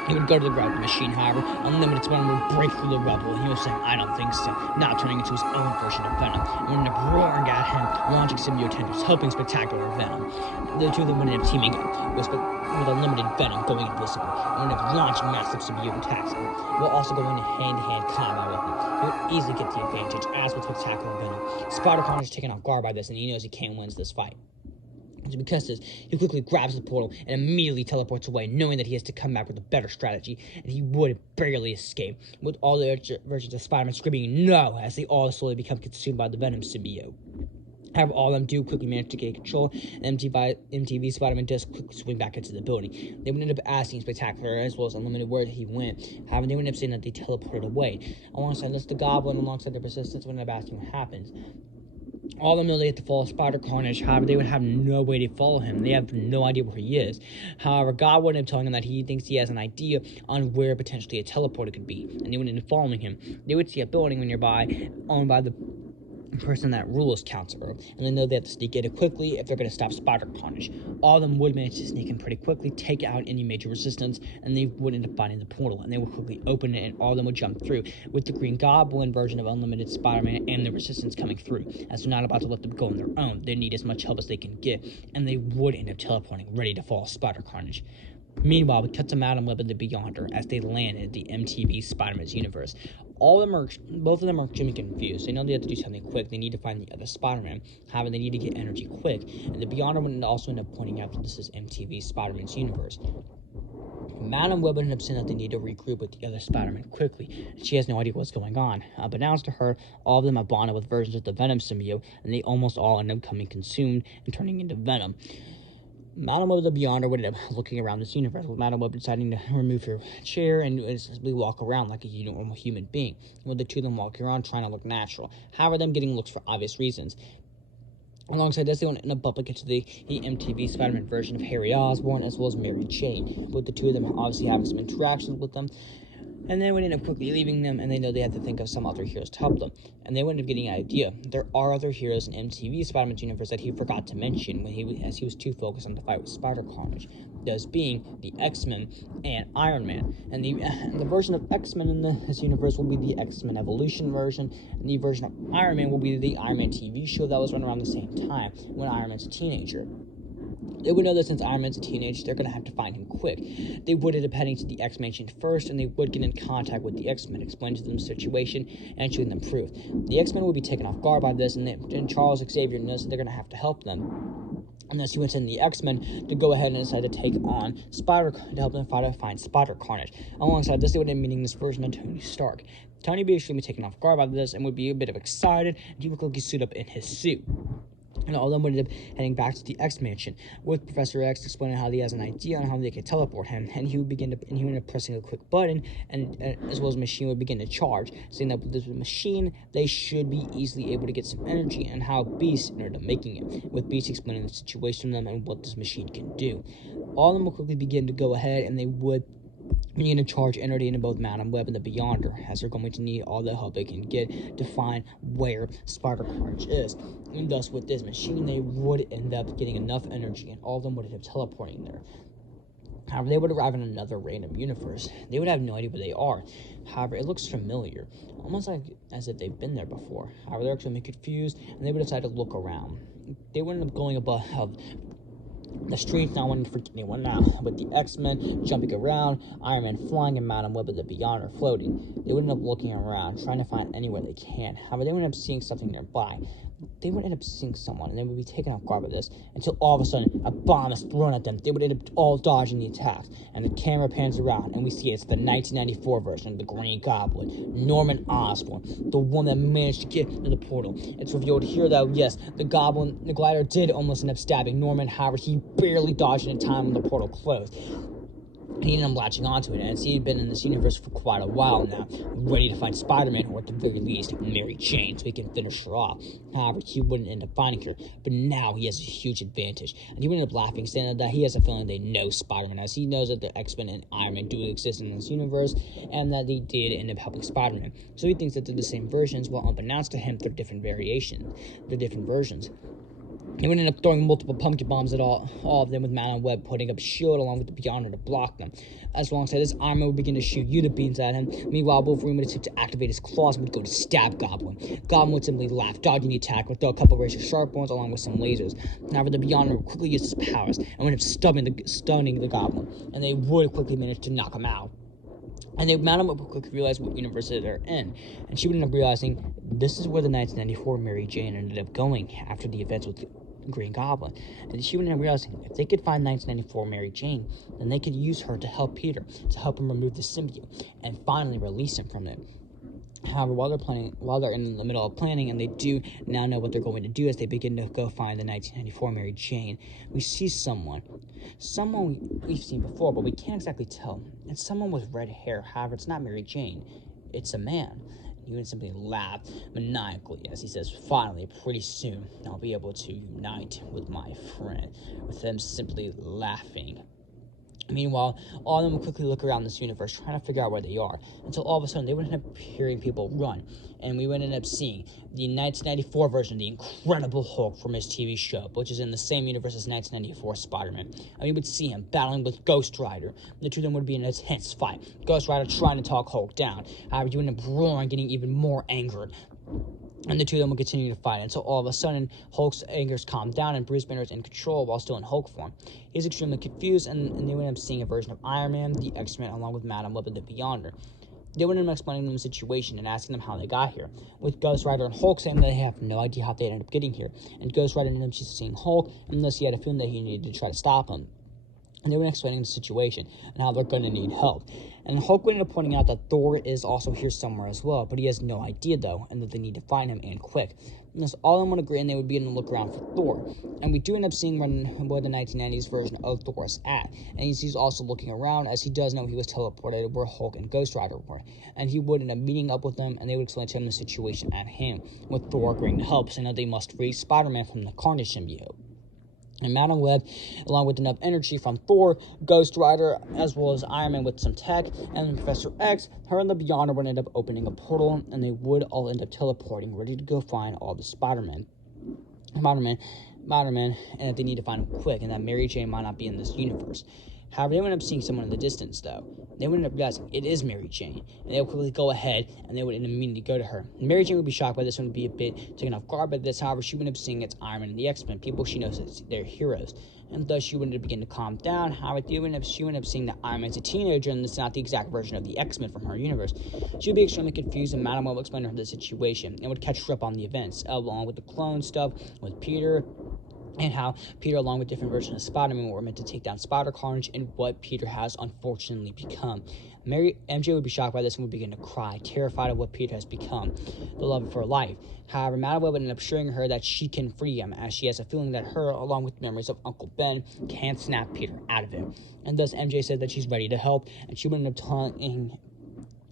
He would go to grab the machine, however, Unlimited Spider-Man would break through the rubble, and he was saying, "I don't think so," now turning into his own version of Venom, and would end up roaring at him, launching symbiote tendrils, helping Spectacular Venom. The two of them would end up teaming up, with Unlimited Venom going invisible, and would end up launching massive symbiote attacks, while also going into hand-to-hand combat with him. He would easily get the advantage, as with Spectacular Venom. Spider Carnage is taken off guard by this, and he knows he can't win this fight. And because of this, he quickly grabs the portal and immediately teleports away, knowing that he has to come back with a better strategy, and he would barely escape, with all the other versions of Spider-Man screaming no as they all slowly become consumed by the Venom symbiote. However, all of them do quickly manage to get control, and MTV Spider-Man does quickly swing back into the building. They would end up asking Spectacular as well as Unlimited where he went. However, they would end up saying that they teleported away. Alongside this, the Goblin, alongside their persistence, would end up asking what happens. All of them know they have to follow Spider Carnage, however, they would have no way to follow him. They have no idea where he is. However, God would end up telling him that he thinks he has an idea on where potentially a teleporter could be, and they would end up following him. They would see a building nearby owned by the person that rules Counselor, and they know they have to sneak in quickly if they're going to stop Spider Carnage. All of them would manage to sneak in pretty quickly, take out any major resistance, and they would end up finding the portal, and they would quickly open it, and all of them would jump through, with the Green Goblin version of Unlimited Spider-Man and the Resistance coming through, as they're not about to let them go on their own. They need as much help as they can get, and they would end up teleporting, ready to follow Spider Carnage. Meanwhile, we cut to Madam Web and the Beyonder as they land at the MTV Spider-Man's universe. Both of them are extremely confused. They know they have to do something quick. They need to find the other Spider-Man. However, they need to get energy quick. And the Beyonder would also end up pointing out that this is MTV Spider-Man's universe. Madam Web would end up saying that they need to regroup with the other Spider-Man quickly. She has no idea what's going on. Unbeknownst to her, all of them have bonded with versions of the Venom symbiote, and they almost all end up becoming consumed and turning into Venom. Madam Web the Beyonder would end up looking around this universe, with Madam Web deciding to remove her chair and simply walk around like a normal human being, with the two of them walking around trying to look natural. However, them getting looks for obvious reasons. Alongside this, they want to end up bumping into the MTV Spider-Man version of Harry Osborn, as well as Mary Jane, with the two of them obviously having some interactions with them. And they would end up quickly leaving them, and they know they have to think of some other heroes to help them. And they would end up getting an idea. There are other heroes in MTV Spider-Man's universe that he forgot to mention as he was too focused on the fight with Spider Carnage. Those being the X-Men and Iron Man. And the version of X-Men in this universe will be the X-Men Evolution version, and the version of Iron Man will be the Iron Man TV show that was run around the same time when Iron Man's a teenager. They would know that since Iron Man's a teenager, they're going to have to find him quick. They would end up heading to the X-Mansion first, and they would get in contact with the X-Men, explain to them the situation, and showing them proof. The X-Men would be taken off guard by this, and Charles Xavier knows that they're going to have to help them. And thus he would send the X-Men to go ahead and decide to take on to help them find Spider Carnage. Alongside this, they would end up meeting this version of Tony Stark. Tony would be extremely taken off guard by this, and would be a bit of excited, and he would quickly suit up in his suit. And all of them would end up heading back to the X-Mansion, with Professor X explaining how he has an idea on how they could teleport him, and he would end up pressing a quick button, and as well as the machine would begin to charge, saying that with this machine, they should be easily able to get some energy, and how Beast ended up making it, with Beast explaining the situation to them and what this machine can do. All of them will quickly begin to go ahead, and they would begin to charge energy into both Madam Web and the Beyonder, as they're going to need all the help they can get to find where Spider Carnage is. And thus, with this machine, they would end up getting enough energy, and all of them would end up teleporting there. However, they would arrive in another random universe. They would have no idea where they are. However, it looks familiar, almost like as if they've been there before. However, they're actually confused, and they would decide to look around. They would end up going above the streets, not wanting to forget anyone now, with the X-Men jumping around, Iron Man flying, and Madam Web and the Beyonder floating. They would end up looking around, trying to find anywhere they can. However, they would end up seeing something nearby. They would end up seeing someone, and they would be taken off guard by this, until all of a sudden, a bomb is thrown at them. They would end up all dodging the attacks, and the camera pans around, and we see it's the 1994 version of the Green Goblin, Norman Osborn, the one that managed to get to the portal. It's revealed here that, yes, the glider did almost end up stabbing Norman. However, he barely dodged in time when the portal closed. He ended up latching onto it, and he'd been in this universe for quite a while now, ready to find Spider-Man, or at the very least, Mary Jane, so he can finish her off. However, he wouldn't end up finding her, but now he has a huge advantage, and he would end up laughing, saying that he has a feeling they know Spider-Man, as he knows that the X-Men and Iron Man do exist in this universe, and that they did end up helping Spider-Man. So he thinks that they're the same versions, while unbeknownst to him, they're different variations, they're different versions. He would end up throwing multiple pumpkin bombs at all of them, with Madame Web putting up a shield along with the Beyonder to block them. As alongside this, Iron Man would begin to shoot Yuta beams at him. Meanwhile, Wolverine would attempt to activate his claws and would go to stab Goblin. Goblin would simply laugh, dodging the attack, would throw a couple of razor sharp ones along with some lasers. However, the Beyonder would quickly use his powers and would end up stunning the Goblin, and they would quickly manage to knock him out. And Madame would quickly realize what universe they're in, and she would end up realizing this is where the 1994 Mary Jane ended up going after the events with the Green Goblin. And she would end up realizing if they could find 1994 Mary Jane, then they could use her to help Peter, to help him remove the symbiote, and finally release him from it. However, while they're in the middle of planning, and they do now know what they're going to do as they begin to go find the 1994 Mary Jane, we see someone we've seen before, but we can't exactly tell. It's someone with red hair. However, it's not Mary Jane. It's a man. He would simply laugh maniacally as he says, finally, pretty soon, I'll be able to unite with my friend, with them simply laughing. Meanwhile, all of them would quickly look around this universe, trying to figure out where they are, until all of a sudden they would end up hearing people run, and we would end up seeing the 1994 version of the Incredible Hulk from his TV show, which is in the same universe as 1994 Spider-Man, and we would see him battling with Ghost Rider. The two of them would be in an intense fight, Ghost Rider trying to talk Hulk down. However, he would end up roaring, getting even more angered, and the two of them will continue to fight until all of a sudden Hulk's anger's calmed down and Bruce Banner's in control while still in Hulk form. He's extremely confused, and they would end up seeing a version of Iron Man, the X-Men, along with Madame Web and the Beyonder. They would end up explaining them the situation and asking them how they got here, with Ghost Rider and Hulk saying that they have no idea how they ended up getting here, and Ghost Rider ended up just seeing Hulk, and thus he had a feeling that he needed to try to stop him. And they were explaining the situation and how they're going to need help. And Hulk would end up pointing out that Thor is also here somewhere as well, but he has no idea though, and that they need to find him, and quick. And thus all of them would agree, and they would begin to look around for Thor. And we do end up seeing where the 1990s version of Thor is at. And he's also looking around, as he does know he was teleported where Hulk and Ghost Rider were. And he would end up meeting up with them, and they would explain to him the situation at hand, with Thor agreeing to help, saying that they must free Spider-Man from the Carnage symbiote. And Madame Web, along with enough energy from Thor, Ghost Rider, as well as Iron Man with some tech, and Professor X, her and the Beyonder would end up opening a portal, and they would all end up teleporting, ready to go find all the Spider-Man, and that they need to find him quick, and that Mary Jane might not be in this universe. However, they would end up seeing someone in the distance, though. They would end up realizing it is Mary Jane, and they would quickly go ahead, and they would immediately go to her. Mary Jane would be shocked by this and would be a bit taken off guard by this. However, she would end up seeing it's Iron Man and the X-Men, people she knows as their heroes, and thus she would end up begin to calm down. However, she would end up seeing that Iron Man's a teenager, and this is not the exact version of the X-Men from her universe. She would be extremely confused, and Madame Web would explain to her the situation, and would catch her up on the events, along with the clone stuff, with Peter, and how Peter, along with different versions of Spider-Man, were meant to take down Spider Carnage, and what Peter has unfortunately become. MJ would be shocked by this and would begin to cry, terrified of what Peter has become, the love of her life. However, Madame Web would end up assuring her that she can free him, as she has a feeling that her, along with memories of Uncle Ben, can snap Peter out of him. And thus MJ said that she's ready to help, and she would end up telling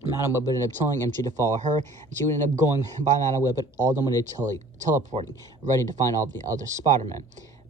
Madame Web would end up telling MJ to follow her, and she would end up going by Madame Web, but all of them would end up teleporting, ready to find all the other Spider-Men.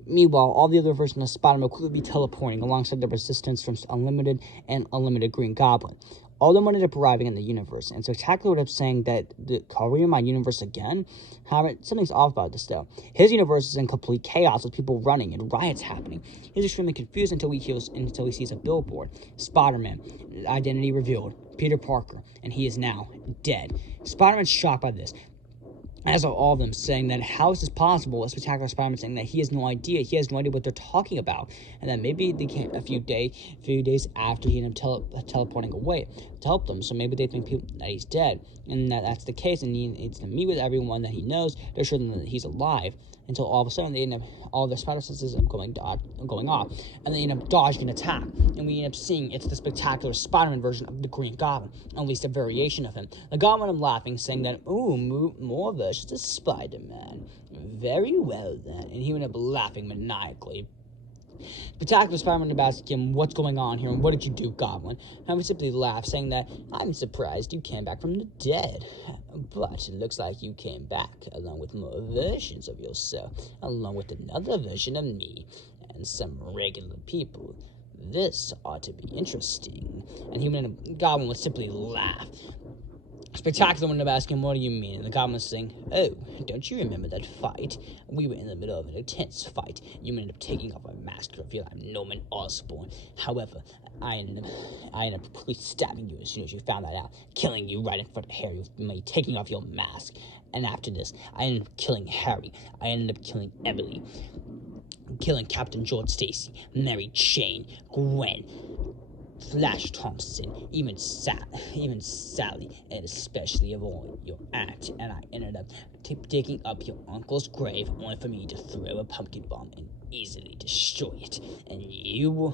Meanwhile, all the other versions of Spider-Man would quickly be teleporting alongside the resistance from Unlimited and Unlimited Green Goblin. All of them ended up arriving in the universe, and Spectacular would end up saying that, are we in my universe again? However, something's off about this, though. His universe is in complete chaos with people running and riots happening. He's extremely confused until he sees a billboard. Spider-Man, identity revealed, Peter Parker, and he is now dead. Spider-Man's shocked by this, as are all of them, saying that how is this possible? A Spectacular Spider-Man saying that he has no idea what they're talking about, and that maybe they came a few days after he ended up teleporting away to help them, so maybe they think that he's dead, and that's the case, and he needs to meet with everyone that he knows to assure them that he's alive, until all of a sudden they end up, all the spider senses going off, and they end up dodging an attack, and we end up seeing it's the Spectacular Spider-Man version of the Green Goblin, at least a variation of him. The Goblin would laughing, saying that, ooh, more versions of Spider-Man. Very well then, and he would end up laughing maniacally. Spectacular Spider-Man would ask him, what's going on here, and what did you do, Goblin? And he simply laughed, saying that, I'm surprised you came back from the dead, but it looks like you came back along with more versions of yourself, along with another version of me, and some regular people. This ought to be interesting. And Goblin would simply laugh. Spectacular would end up asking, what do you mean? And the Goblin was saying, oh, don't you remember that fight? We were in the middle of an intense fight. You ended up taking off my mask to reveal I'm Norman Osborn. However, I ended up completely stabbing you as soon as you found that out, killing you right in front of Harry with me taking off your mask. And after this, I ended up killing Harry. I ended up killing Emily, killing Captain George Stacy, Mary Jane, Gwen, Flash Thompson, even Sally, and especially of all your aunt. And I ended up digging up your uncle's grave only for me to throw a pumpkin bomb and easily destroy it. And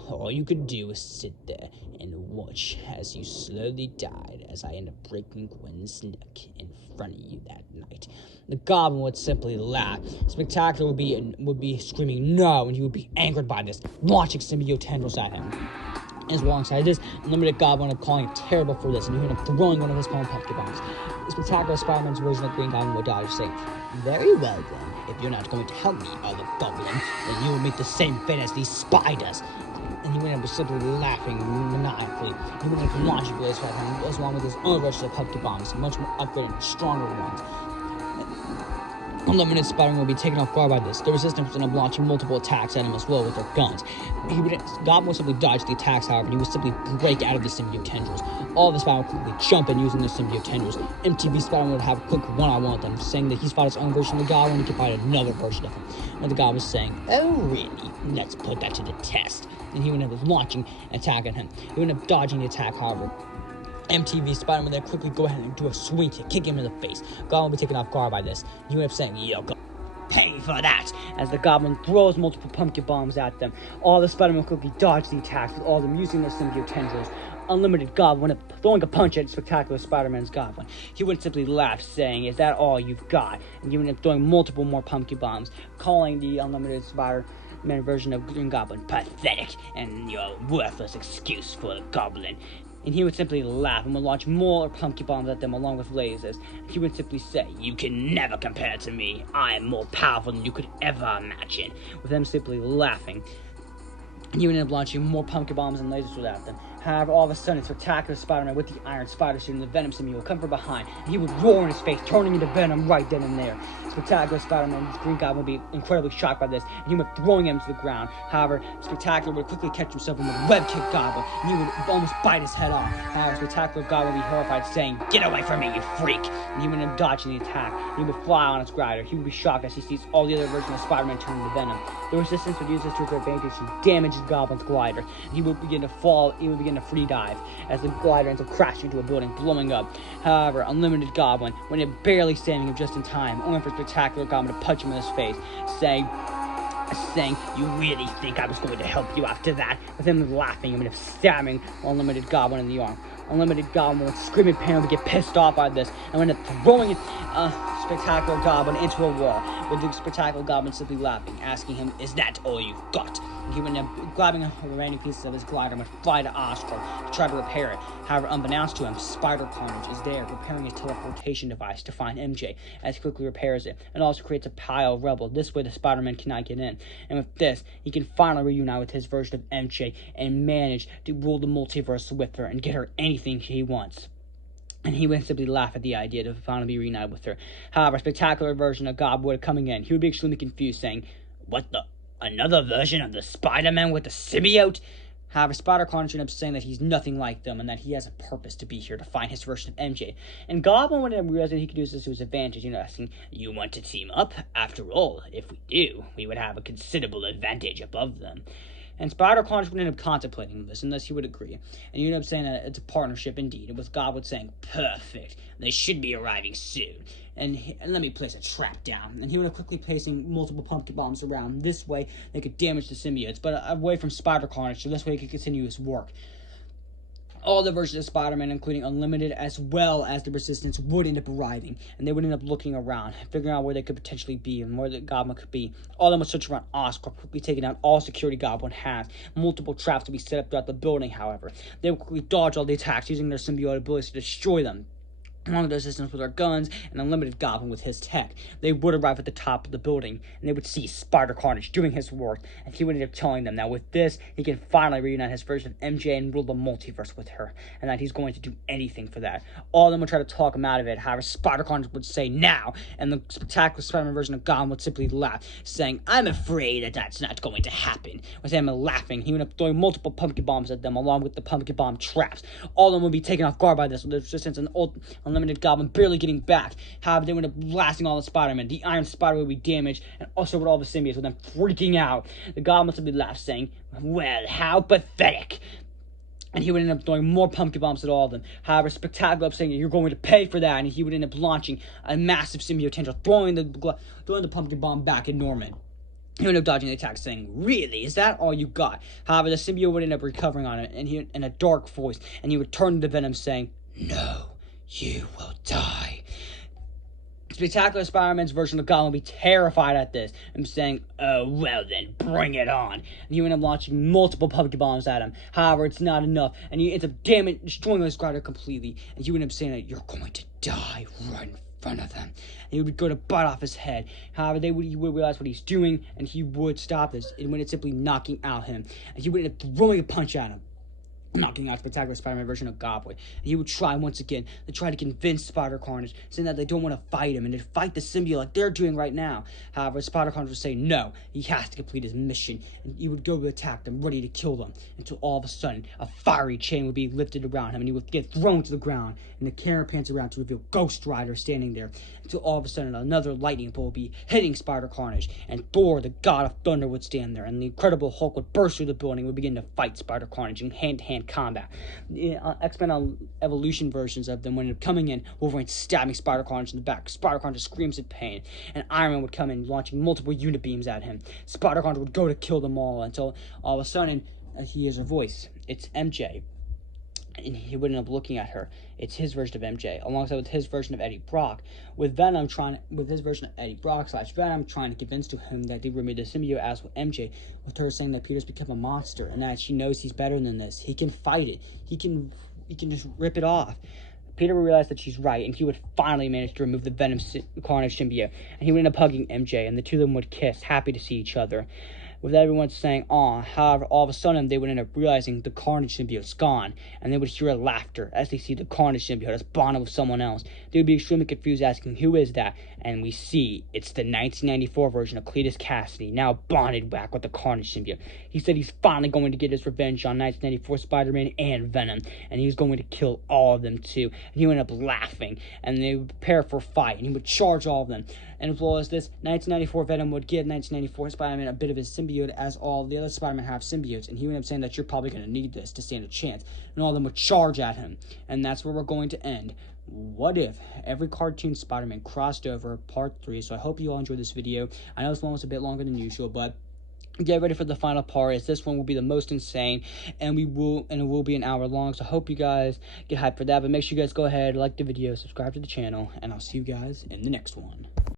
all you could do was sit there and watch as you slowly died as I ended up breaking Gwen's neck in front of you that night. The Goblin would simply laugh. Spectacular would be screaming no, and he would be angered by this, launching symbiote tendrils at him. As alongside this, Unlimited Goblin would calling it terrible for this, and he ended up throwing one of his pumpkin bombs. The Spectacular Spider-Man's version of Green Goblin would dodge, saying, very well then, if you're not going to help me, other Goblin, then you will meet the same fate as these spiders. And he went up simply laughing maniacally. He went up launching blows at him, as along with his own version of pumpkin bombs, much more upgraded and stronger ones. Unlimited Spider-Man would be taken off guard by this. The Resistance would end up launching multiple attacks at him as well with their guns. Goblin would simply dodge the attacks, however, and he would simply break out of the symbiote tendrils. All of the Spider-Man would quickly jump in using the symbiote tendrils. MTV Spider-Man would have a quick one-on-one with them, saying that he's fought his own version of the Goblin and he can fight another version of him. And the Goblin was saying, oh really? Let's put that to the test. And he would end up launching an attack at him. He would end up dodging the attack, however. MTV Spider-Man would then quickly go ahead and do a swing to kick him in the face. Goblin would be taken off guard by this. He would end up saying, yo, pay for that, as the Goblin throws multiple pumpkin bombs at them. All the Spider-Man quickly dodge the attacks, with all of them using their symbiote tendrils. Unlimited Goblin went up throwing a punch at Spectacular Spider-Man's Goblin. He would simply laugh, saying, is that all you've got? And he would end up throwing multiple more pumpkin bombs, calling the Unlimited Spider-Man version of Green Goblin pathetic and your worthless excuse for the Goblin. And he would simply laugh and would launch more pumpkin bombs at them along with lasers. He would simply say, you can never compare to me. I am more powerful than you could ever imagine. With them simply laughing. He would end up launching more pumpkin bombs and lasers at them. However, all of a sudden, Spectacular Spider-Man with the Iron Spider suit and the Venom symbiote would come from behind, and he would roar in his face, turning into Venom right then and there. Spectacular Spider-Man's Green Goblin would be incredibly shocked by this, and he would throw him to the ground. However, Spectacular would quickly catch himself and would web kick Goblin, and he would almost bite his head off. However, Spectacular Goblin would be horrified, saying, get away from me, you freak! And he would end up dodging the attack, and he would fly on its glider. He would be shocked as he sees all the other versions of Spider-Man turn into Venom. The Resistance would use this to their advantage to damage the Goblin's glider, and he would begin to fall, he would begin to free dive, as the glider ends up crashing into a building, blowing up. However, Unlimited Goblin would end up barely saving him just in time, only for Spectacular Goblin to punch him in his face, saying, you really think I was going to help you after that? With him laughing and stabbing Unlimited Goblin in the arm. Unlimited Goblin would scream in pain and get pissed off by this, and would end up throwing Spectacular Goblin into a wall, with the Spectacular Goblin simply laughing, asking him, is that all you've got? And he would end up grabbing the remaining pieces of his glider and would fly to Oscorp to try to repair it. However, unbeknownst to him, Spider Carnage is there, repairing his teleportation device to find MJ, as he quickly repairs it, and also creates a pile of rubble. This way the Spider-Man cannot get in. And with this, he can finally reunite with his version of MJ and manage to rule the multiverse with her and get her anything he wants. And he would simply laugh at the idea to finally be reunited with her. However, a Spectacular version of God would coming in. He would be extremely confused, saying, what the? Another version of the Spider-Man with the symbiote? However, Spider Carnage ended up saying that he's nothing like them and that he has a purpose to be here to find his version of MJ. And Goblin would end up realizing he could use this to his advantage, asking, you want to team up? After all, if we do, we would have a considerable advantage above them. And Spider Carnage would end up contemplating this, unless he would agree. And he ended up saying that it's a partnership indeed, with Goblin saying, perfect, they should be arriving soon. And let me place a trap down. And he would have quickly placing multiple pumpkin bombs around. This way, they could damage the symbiotes, but away from Spider Carnage, so this way he could continue his work. All the versions of Spider-Man, including Unlimited as well as the Resistance, would end up arriving, and they would end up looking around, figuring out where they could potentially be and where the Goblin could be. All of them would search around Oscorp, quickly taking down all security Goblin has. Multiple traps to be set up throughout the building, however. They would quickly dodge all the attacks, using their symbiote abilities to destroy them. along with their assistants with their guns, and Unlimited Goblin with his tech. They would arrive at the top of the building, and they would see Spider Carnage doing his work, and he would end up telling them that with this, he can finally reunite his version of MJ and rule the multiverse with her, and that he's going to do anything for that. All of them would try to talk him out of it. However, Spider Carnage would say now, and the spectacular Spider-Man version of Goblin would simply laugh, saying, "I'm afraid that that's not going to happen." With him laughing, he would end up throwing multiple pumpkin bombs at them, along with the pumpkin bomb traps. All of them would be taken off guard by this, with the resistance and Unlimited Goblin barely getting back. However, they would end up blasting all the Spider-Man. The Iron Spider would be damaged, and also with all the symbiotes, with them freaking out. The Goblin would be laughed, saying, "Well, how pathetic." And he would end up throwing more pumpkin bombs at all of them. However, Spectacular saying, "You're going to pay for that," and he would end up launching a massive symbiote tendril, throwing the pumpkin bomb back at Norman. He would end up dodging the attack, saying, "Really? Is that all you got?" However, the symbiote would end up recovering on it, and he in a dark voice, and he would turn to Venom, saying, "No, you will die." Spectacular Spider-Man's version of Goblin would be terrified at this and saying, "Oh, well then, bring it on." And he would end up launching multiple pumpkin bombs at him. However, it's not enough, and he ends up destroying the Spider completely. And he would end up saying that, "You're going to die right in front of them." And he would go to bite off his head. However, he would realize what he's doing, and he would stop this. And would end up simply knocking out him. And he would end up throwing a punch at him, knocking out Spectacular Spider-Man version of Goblin. And he would try once again to try to convince Spider Carnage, saying that they don't want to fight him and to fight the symbiote like they're doing right now. However, Spider Carnage would say no, he has to complete his mission, and he would go to attack them, ready to kill them, until all of a sudden a fiery chain would be lifted around him, and he would get thrown to the ground, and the camera pans around to reveal Ghost Rider standing there, until all of a sudden another lightning bolt would be hitting Spider Carnage, and Thor, the God of Thunder, would stand there, and the Incredible Hulk would burst through the building and would begin to fight Spider Carnage in hand-to-hand combat. The X-Men Evolution versions of them would end up coming in, Wolverine stabbing Spider Carnage in the back. Spider Carnage screams in pain, and Iron Man would come in, launching multiple unibeams at him. Spider Carnage would go to kill them all, until all of a sudden he hears her voice. It's MJ. And he would end up looking at her. It's his version of MJ, alongside with his version of Eddie Brock. With his version of Eddie Brock / Venom trying to convince to him that they remade the symbiote as with MJ, with her saying that Peter's become a monster and that she knows he's better than this. He can fight it. He can just rip it off. Peter would realize that she's right, and he would finally manage to remove the Venom Carnage symbiote, and he would end up hugging MJ, and the two of them would kiss, happy to see each other, with everyone saying, "Aw." However, all of a sudden, they would end up realizing the Carnage symbiote's gone, and they would hear laughter as they see the Carnage symbiote as bonded with someone else. They would be extremely confused, asking, "Who is that?" And we see it's the 1994 version of Cletus Cassidy, now bonded back with the Carnage symbiote. He said he's finally going to get his revenge on 1994 Spider-Man and Venom, and he's going to kill all of them too. And he would end up laughing, and they would prepare for a fight, and he would charge all of them. And as well as this, 1994 Venom would give 1994 Spider-Man a bit of his symbiote, as all the other Spider-Man have symbiotes, and he would end up saying that you're probably going to need this to stand a chance. And all of them would charge at him, and that's where we're going to end. What if every cartoon Spider-Man crossed over part 3? So I hope you all enjoyed this video. I know this one was a bit longer than usual, but get ready for the final part, as this one will be the most insane, and it will be an hour long. So I hope you guys get hyped for that. But make sure you guys go ahead, like the video, subscribe to the channel, and I'll see you guys in the next one.